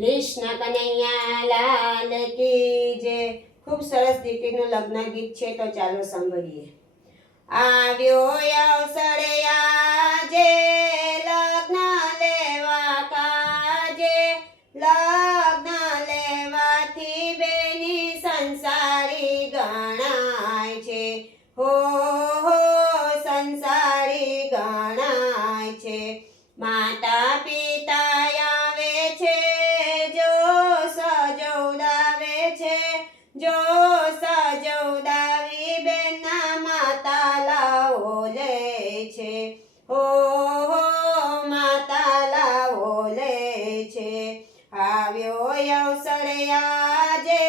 કૃષ્ણ કનૈયા લાલ કી જે ખૂબ સરસ દીકરીનું લગ્ન ગીત છે, તો ચાલો સાંભળીએ. આવ્યો અવસરે આજે લગ્ન લેવા કાજે. લગ્ન લેવાથી બેની સંસારી ગણાય છે. હો હો, સંસારી ગણાય છે. માતા પિતા હો માતા લાવો લે છે આવ્યો અવસર આજે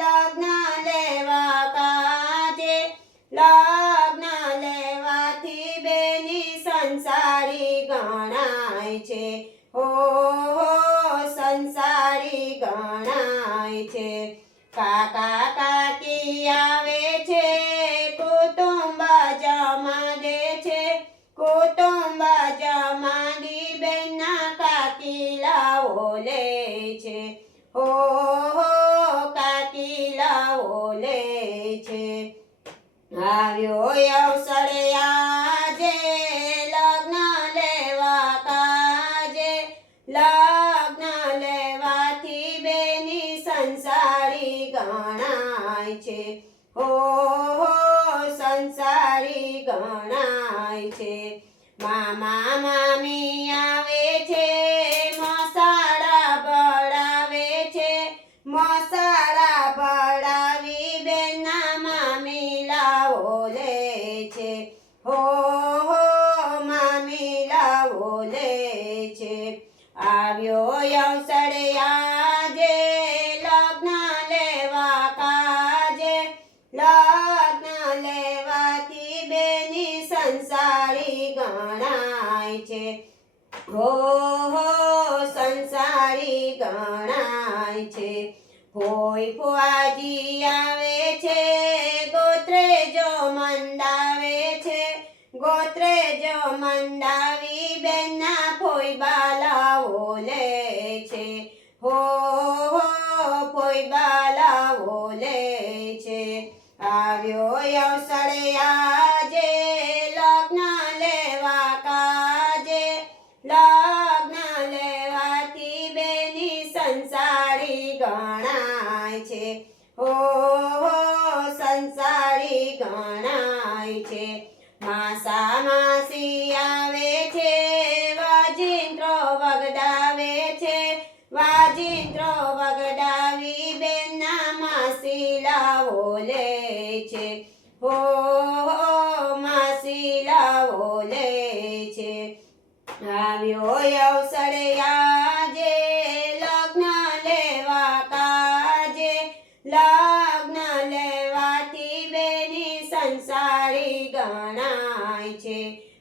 લગ્ન લેવા કાજે. લગ્ન લેવાથી બેની સંસારી ગણાય છે. હો સંસારી ગણાય છે. કાકા કાકી આવે છે કુટુંબ જમાડે લાવો લે છે? હો હો કાકી ઓલે છે? આવ્યો અવસરે આજે, લગ્ન લેવા કાજે. લગ્ન લેવાથી બેની સંસારી ગણાય છે. હો, સંસારી ગણાય છે. મામા, મામી સંસારી ગણાય છે. હો હો, સંસારી ગણાય છે. કોઈ ફુઆજી આવે છે, ગોત્રે જો મંડાવે છે. ગોત્રે જો મંડાવી બેના ફોઈ બાલાઓ લે છે. હો હો ફોઈ બાલાઓ લે છે. આવ્યો અવસર વાજિંત્રો વગડાવી બેના માસી લાવો લે છે. હો માસી લાવો લે છે. આવ્યો અવસરે આજે, લગ્ન લેવા કાજે લગ્ન લેવાથી બેની સંસારી ગણાય છે.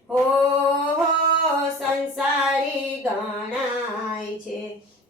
હો